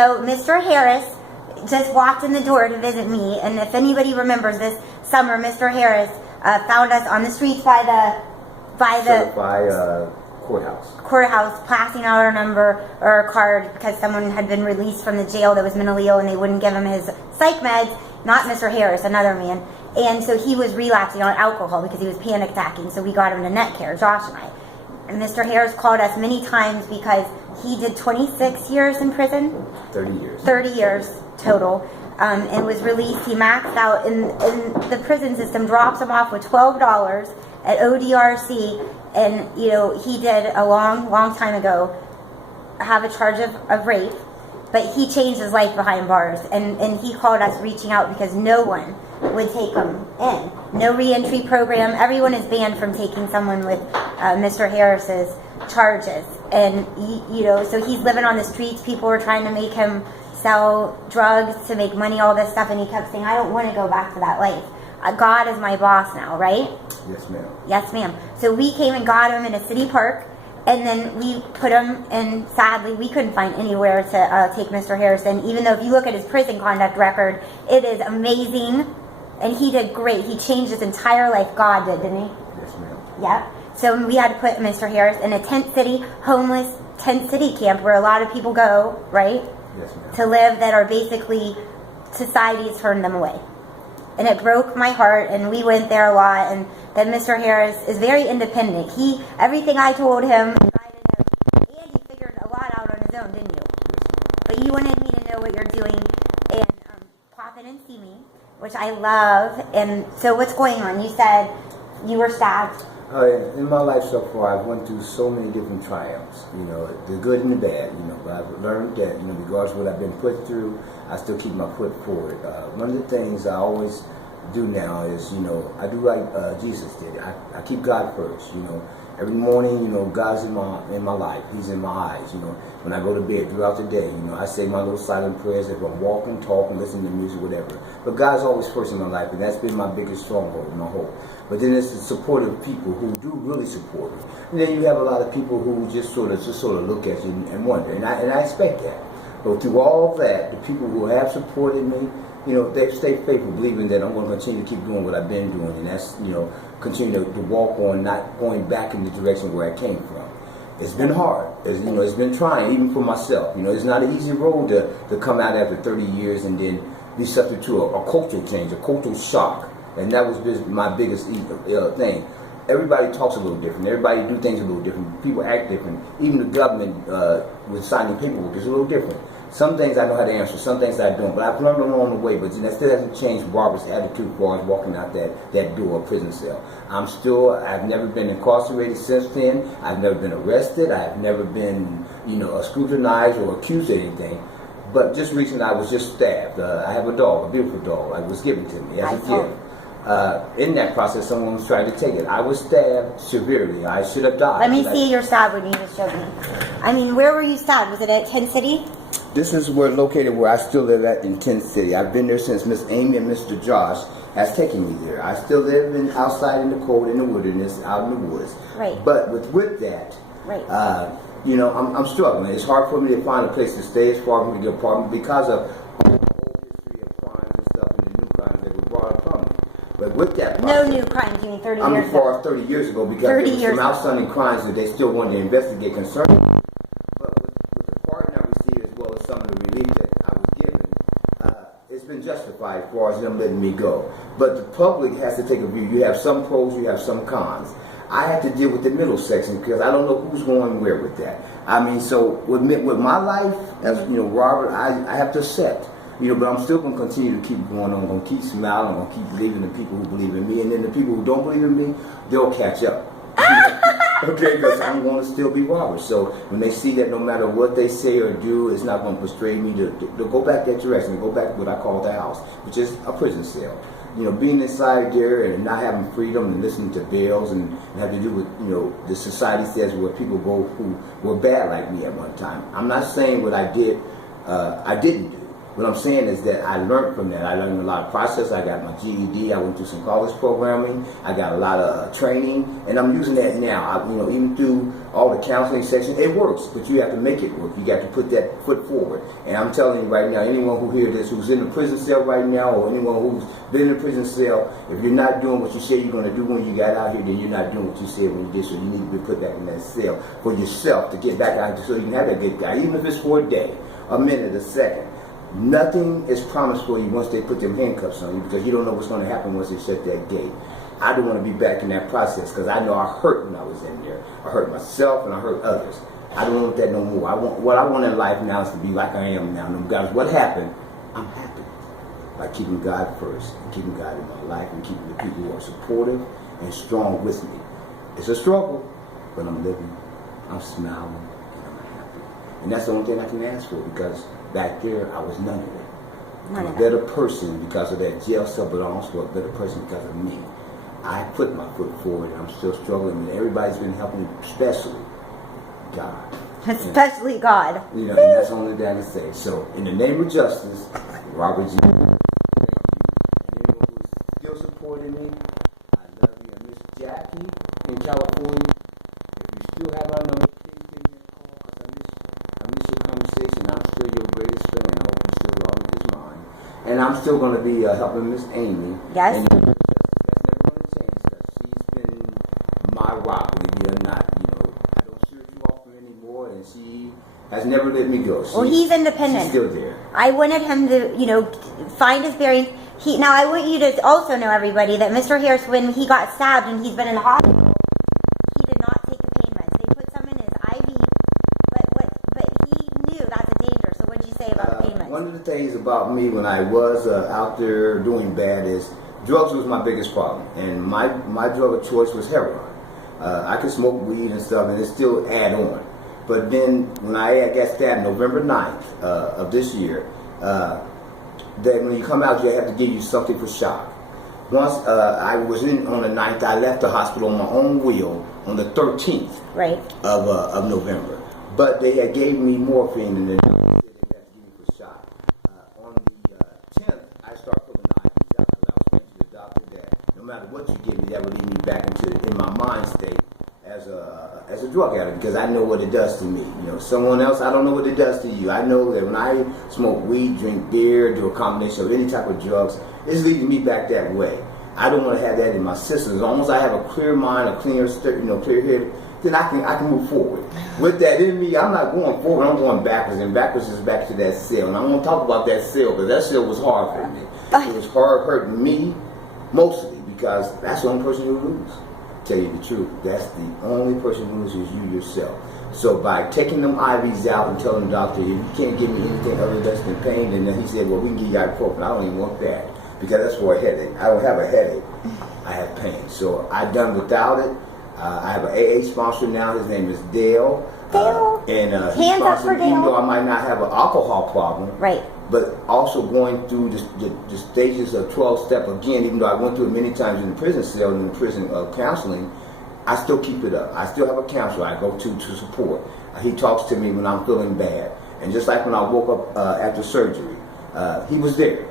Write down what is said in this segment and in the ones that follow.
So Mr. Harris just walked in the door to visit me, and if anybody remembers this summer, Mr. Harris found us on the streets by the courthouse, passing out our number or our card because someone had been released from the jail that was mentally ill, and they wouldn't give him his psych meds. Not Mr. Harris, another man. And so he was relapsing on alcohol because he was panic attacking. So we got him to net care, Josh and I. And Mr. Harris called us many times because he did 26 years in prison. 30 years. 30 years total. And was released. He maxed out in the prison system, drops him off with $12 at ODRC. And, you know, he did a long time ago have a charge of rape. But he changed his life behind bars, and he called us reaching out because no one would take him in. No reentry program. Everyone is banned from taking someone with Mr. Harris's charges. And, you know, so he's living on the streets. People were trying to make him sell drugs to make money, all this stuff, and he kept saying, I don't want to go back to that life. God is my boss now, right? Yes, ma'am. Yes, ma'am. So we came and got him in a city park. And then we put him in, sadly, we couldn't find anywhere to take Mr. Harrison, even though if you look at his prison conduct record, it is amazing. And he did great. He changed his entire life. God did, didn't he? Yes, ma'am. Yep. So we had to put Mr. Harris in a tent city, homeless tent city camp where a lot of people go, right? Yes, ma'am. To live that are basically, society's turned them away. And it broke my heart, and we went there a lot, and that Mr. Harris is very independent. Everything I told him, and guided him, and he figured a lot out on his own, didn't you? But you wanted me to know what you're doing, and pop in and see me, which I love. And so what's going on? You said you were stabbed. In my life so far, I've went through so many different triumphs, you know, the good and the bad, you know, but I've learned that, you know, regardless of what I've been put through, I still keep my foot forward. One of the things I always do now is, you know, I do like Jesus did. I keep God first, you know. Every morning, you know, God's in my life. He's in my eyes, you know. When I go to bed throughout the day, you know, I say my little silent prayers if I'm walking, talking, listening to music, whatever. But God's always first in my life, and that's been my biggest stronghold, my hope. But then it's the supportive people who do really support me. And then you have a lot of people who just sort of look at you and wonder, and I expect that. But through all that, the people who have supported me, you know, they've stayed faithful, believing that I'm going to continue to keep doing what I've been doing, and that's, you know, continue to walk on, not going back in the direction where I came from. It's been hard. You know, it's been trying, even for myself. You know, it's not an easy road to come out after 30 years and then be subject to a cultural change, a cultural shock. And that was my biggest thing. Everybody talks a little different. Everybody do things a little different. People act different. Even the government with signing paperwork is a little different. Some things I know how to answer, some things I don't. But I've learned along the way. But that still hasn't changed Barbara's attitude as far as walking out that door of prison cell. I've never been incarcerated since then. I've never been arrested. I have never been, you know, scrutinized or accused of anything. But just recently I was just stabbed. I have a dog, a beautiful dog. It was given to me as a gift. In that process, someone was trying to take it. I was stabbed severely. I should have died. Let me see your stab when you just showed me. I mean, where were you stabbed? Was it at Tent City? This is located where I still live at in Tent City. I've been there since Miss Amy and Mr. Josh has taken me there. I still live outside in the cold, in the wilderness, out in the woods. Right. But with that, right. You know, I'm struggling. It's hard for me to find a place to stay. It's hard for me to get an apartment because of the whole history of crimes and stuff and the new crimes that were brought upon me. But with that process, no new crimes, you mean 30 years ago? years ago? I mean, 30 years ago, because there was some outstanding crimes that they still wanted to investigate concerning me. But with the pardon I received, as well as some of the relief that I was given, it's been justified as far as them letting me go. But the public has to take a view. You have some pros, you have some cons. I have to deal with the middle section because I don't know who's going where with that. I mean, so with my life, as you know, Robert, I have to accept. You know, but I'm still going to continue to keep going on. I'm going to keep smiling. I'm going to keep believing in the people who believe in me. And then the people who don't believe in me, they'll catch up. Okay, because I'm going to still be Robert. So when they see that no matter what they say or do, it's not going to persuade me to go back that direction, to go back to what I call the house, which is a prison cell. You know, being inside there and not having freedom and listening to bills and have to do with, you know, the society says where people go who were bad like me at one time. I'm not saying what I did, I didn't do. What I'm saying is that I learned from that. I learned a lot of process. I got my GED. I went through some college programming. I got a lot of training, and I'm using that now. Even through all the counseling sessions, it works. But you have to make it work. You got to put that foot forward. And I'm telling you right now, anyone who hears this, who's in the prison cell right now, or anyone who's been in a prison cell, if you're not doing what you say you're going to do when you got out here, then you're not doing what you said when you did. So you need to be put back in that cell for yourself to get back out here, so you can have that good guy, even if it's for a day, a minute, a second. Nothing is promised for you once they put them handcuffs on you, because you don't know what's going to happen once they shut that gate. I don't want to be back in that process, because I know I hurt when I was in there. I hurt myself and I hurt others. I don't want that no more. What I want in life now is to be like I am now. No matter what happened, I'm happy. By keeping God first, and keeping God in my life, and keeping the people who are supportive and strong with me. It's a struggle, but I'm living, I'm smiling, and I'm happy. And that's the only thing I can ask for, because back there, I was none of it. I'm a better person because of that jail cell, but I'm also a better person because of me. I put my foot forward, and I'm still struggling, and everybody's been helping me, especially God. Especially God. You know, and that's only that to say. So, in the name of justice, Robert G. Anyone who's still supporting me, I love you. And Miss Jackie in California, if you still have our number, please give me a call, because I miss your conversation. I'm still your greatest fan. I hope you still love me as mine. And I'm still going to be helping Miss Amy. Yes. And that's never going to change, because she's been my rock, believe it or not. You know, I don't shoot you off anymore, and she has never let me go. Well, he's independent. She's still there. I wanted him to, find his bearings. Now, I want you to also know, everybody, that Mr. Harris, when he got stabbed and he's been in the hospital, he did not take the pain meds. They put some in his IV, but he knew that's a danger. So what did you say about the pain meds? One of the things about me when I was out there doing bad is drugs was my biggest problem. And my drug of choice was heroin. I could smoke weed and stuff, and it still add on. But then when I got stabbed November 9th of this year, that when you come out, they have to give you something for shock. Once I was on the 9th, I left the hospital on my own will on the 13th of November. But they had gave me morphine, and then they had to give me for shock. On the 10th, I started pulling IVs out, because I was saying to the doctor that no matter what you give me, that would lead me back in my mind state as a drug addict, because I know what it does to me. Someone else, I don't know what it does to you. I know that when I smoke weed, drink beer, do a combination of any type of drugs, it's leading me back that way. I don't want to have that in my system. As long as I have a clear mind, a clear head, then I can move forward. With that in me, I'm not going forward, I'm going backwards, and backwards is back to that cell. And I'm going to talk about that cell, because that cell was hard for me. It was hard hurting me, mostly, because that's the only person who loses. Tell you the truth, that's the only person who loses, you yourself. So by taking them IVs out and telling the doctor, if you can't give me anything other than pain, and then he said, well, we can give you ibuprofen. I don't even want that, because that's for a headache. I don't have a headache, I have pain. So I done without it. I have an AA sponsor now. His name is Dale. Dale. And he Hands up for sponsored, Dale. even though I might not have an alcohol problem. Right. But also going through the stages of 12-step again, even though I went through it many times in the prison cell and in the prison counseling, I still keep it up. I still have a counselor I go to support. He talks to me when I'm feeling bad. And just like when I woke up after surgery, he was there.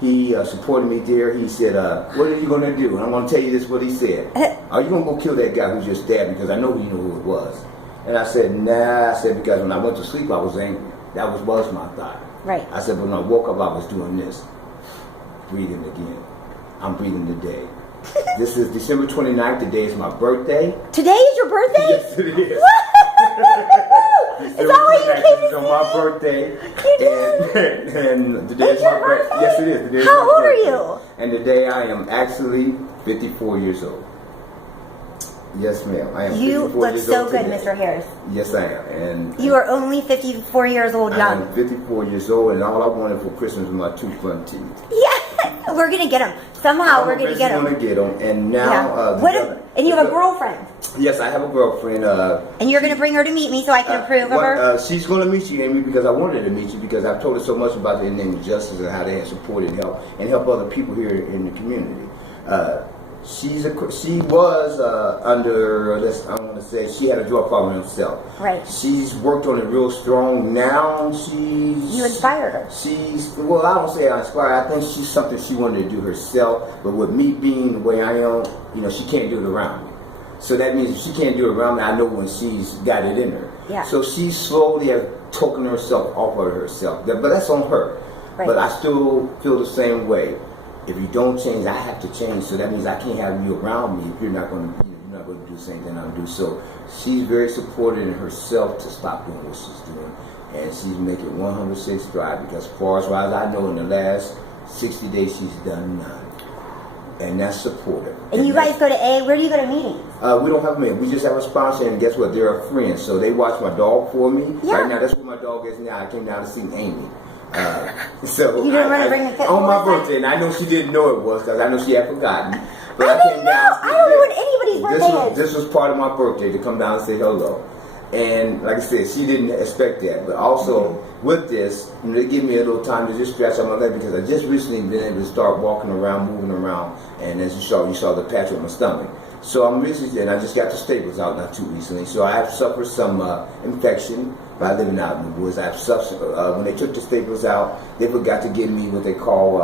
He supported me there. He said, what are you going to do? And I'm going to tell you this, what he said. Are you going to go kill that guy who just stabbed me? Because I know you know who it was. And I said, nah. I said, because when I went to sleep, I was angry. That was my thought. Right. I said, but when I woke up, I was doing this. Breathing again. I'm breathing today. This is December 29th. Today is my birthday. Today is your birthday? Yes, it is. Is that why you came to see me? On my birthday. You did? And today It's is my your birthday. birthday? Yes, it is. Today is How my old are birthday. you? And today I am actually 54 years old. Yes, ma'am. I am. You 54 look years so old good, today. Mr. Harris. Yes, I am. And You are only 54 years old I young. am 54 years old, and all I wanted for Christmas was my two front teeth. Yeah, we're gonna get them. Somehow we're gonna get them. I'm gonna get them, and now. And you have a girlfriend. Yes, I have a girlfriend. And you're gonna bring her to meet me so I can approve of her. She's gonna meet you, Amy, because I wanted her to meet you, because I've told her so much about the name of justice and how they have supported and help other people here in the community. She was under. I want to say she had a drug problem herself. Right. She's worked on it real strong. Now she's you inspired her. Well, I don't say I inspired her. I think she's something she wanted to do herself. But with me being the way I am, she can't do it around me. So that means if she can't do it around me, I know when she's got it in her. Yeah. So she slowly has taken herself off of herself. But that's on her. Right. But I still feel the same way. If you don't change, I have to change. So that means I can't have you around me if you're not going to do the same thing I'm do. So she's very supportive in herself to stop doing what she's doing, and she's making 106 strides. Because as far as I know, in the last 60 days, she's done none, and that's supportive. And you guys go to where do you go to meetings? We don't have a meeting. We just have a sponsor, and guess what? They're a friend, so they watch my dog for me. Yeah. Right now, that's where my dog is now. I came down to see Amy. So you didn't want to bring the on my birthday, and I know she didn't know it was because I know she had forgotten. But I didn't know. I don't know what anybody's birthday is. This was part of my birthday to come down and say hello. And like I said, she didn't expect that. But also with this, they give me a little time to just stretch out my leg because I just recently been able to start walking around, moving around, and as you saw the patch on my stomach. So I'm recently, and I just got the staples out not too recently. So I have suffered some infection by living out in the woods. I've suffered when they took the staples out, they forgot to give me what they call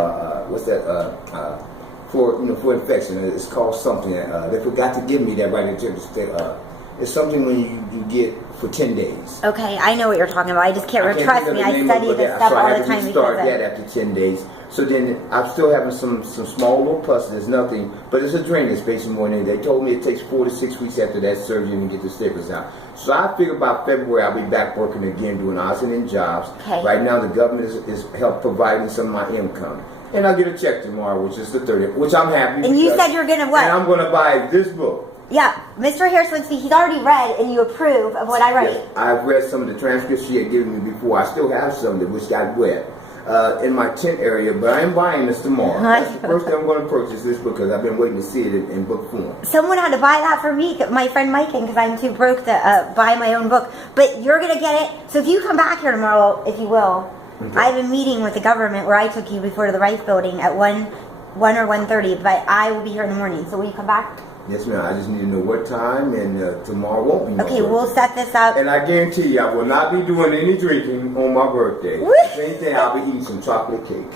for infection. It's called something. They forgot to give me that right into the it's something when you get for 10 days. Okay, I know what you're talking about. I just can't trust me. I study this stuff all the time. So I have to restart that after 10 days. So then I'm still having some small little pus. There's nothing, but it's a drainage basically more than they told me it takes 4 to 6 weeks after that surgery to get the staples out. So I figure by February I'll be back working again doing odds and end jobs. Okay. Right now the government is help providing some of my income. And I'll get a check tomorrow, which is the 30th, which I'm happy. And you said you're going to what? And I'm going to buy this book. Yeah, Mr. Harris wants to speak. He's already read and you approve of what I write. Yes, I've read some of the transcripts she had given me before. I still have some that which got wet in my tent area, but I am buying this tomorrow. That's the first thing I'm going to purchase this because I've been waiting to see it in book form. Someone had to buy that for me, my friend Mike, because I'm too broke to buy my own book. But you're going to get it. So if you come back here tomorrow, if you will, okay. I have a meeting with the government where I took you before to the Rice Building at 1 or 1:30, but I will be here in the morning. So will you come back? Yes, ma'am. I just need to know what time, and tomorrow won't be my birthday. We'll set this up. And I guarantee you, I will not be doing any drinking on my birthday. Same thing, I'll be eating some chocolate cake.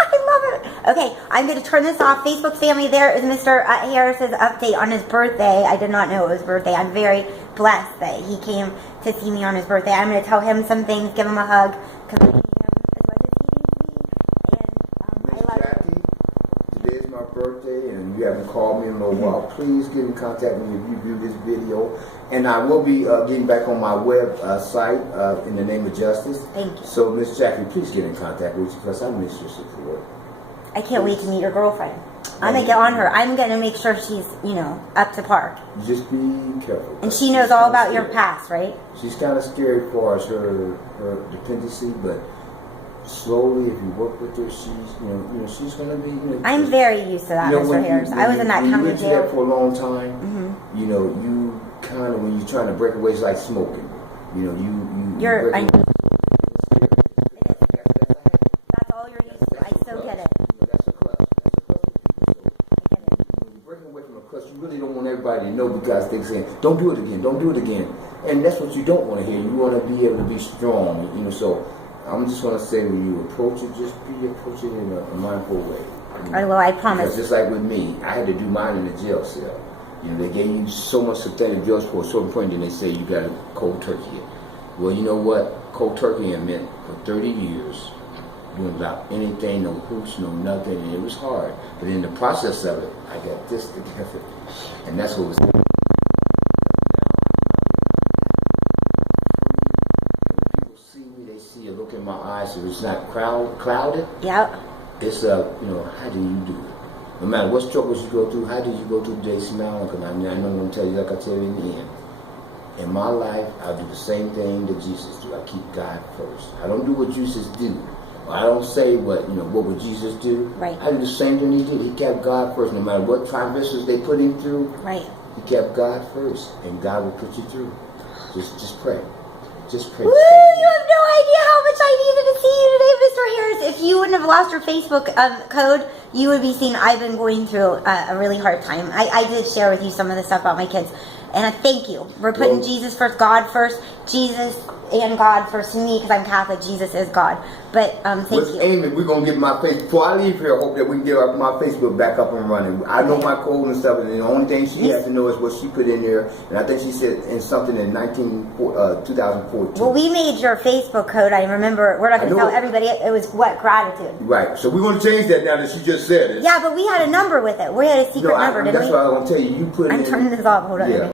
I love it. Okay, I'm going to turn this off. Facebook family, there is Mr. Harris's update on his birthday. I did not know it was his birthday. I'm very blessed that he came to see me on his birthday. I'm going to tell him some things, give him a hug, because I need him as much as he needs me. And I love Jackie, today is my birthday, and you haven't called me in a little while. Please get in contact with me if you view this video. And I will be getting back on my web site in the name of justice. Thank you. So, Miss Jackie, please get in contact with you because I miss your support. I can't wait to meet your girlfriend. I'm going to get on her. I'm going to make sure she's, up to par. Just be careful. And she knows all about your past, right? She's kind of scary as far as her dependency, but slowly, if you work with her, she's she's going to be. I'm very used to that, Mr. Harris. I was in that kind of jail. That for a long time. You kind of when you're trying to break away, it's like smoking. You're. That's all you're used to. I still get it. That's a crutch. When you're breaking away from a crutch, you really don't want everybody to know because they're saying, "Don't do it again. Don't do it again." And that's what you don't want to hear. You want to be able to be strong. So I'm just going to say, when you approach it, just approach it in a mindful way. I will. I promise. Because just like with me, I had to do mine in the jail cell. They gave you so much synthetic drugs for a certain point, then they say you got a cold turkey it. Well, you know what? Cold turkey meant for 30 years, doing without anything, no hooch, no nothing, and it was hard. But in the process of it, I got this together, and that's what was. People see me, they see a look in my eyes, so it's not clouded. Yep. It's how do you do it? No matter what struggles you go through, how did you go through today smiling? Because I know I'm going to tell you, like I tell you in the end. In my life, I do the same thing that Jesus do. I keep God first. I don't do what Jesus do. I don't say what would Jesus do. Right. I do the same thing he did. He kept God first. No matter what transgressions they put him through, right. He kept God first. And God will put you through. Just pray. Just pray. Woo! You have no idea how much I needed to see you today, Mr. Harris. If you wouldn't have lost your Facebook code, you would be seeing I've been going through a really hard time. I did share with you some of the stuff about my kids. And I thank you. We're putting Jesus first, God first. Jesus and God first to me because I'm Catholic. Jesus is God. But thank you. Amy, we're gonna get my face before I leave here. I hope that we can get my Facebook back up and running. I know my code and stuff, and the only thing she has to know is what she put in there. And I think she said in something in 2014. Well, we made your Facebook code. I remember. We're not going to tell everybody. It was what gratitude. Right. So we're going to change that now that she just said it. Yeah, but we had a number with it. We had a secret number, didn't we? That's what I was going to tell you. You put I'm turning this off. Hold on. Yeah.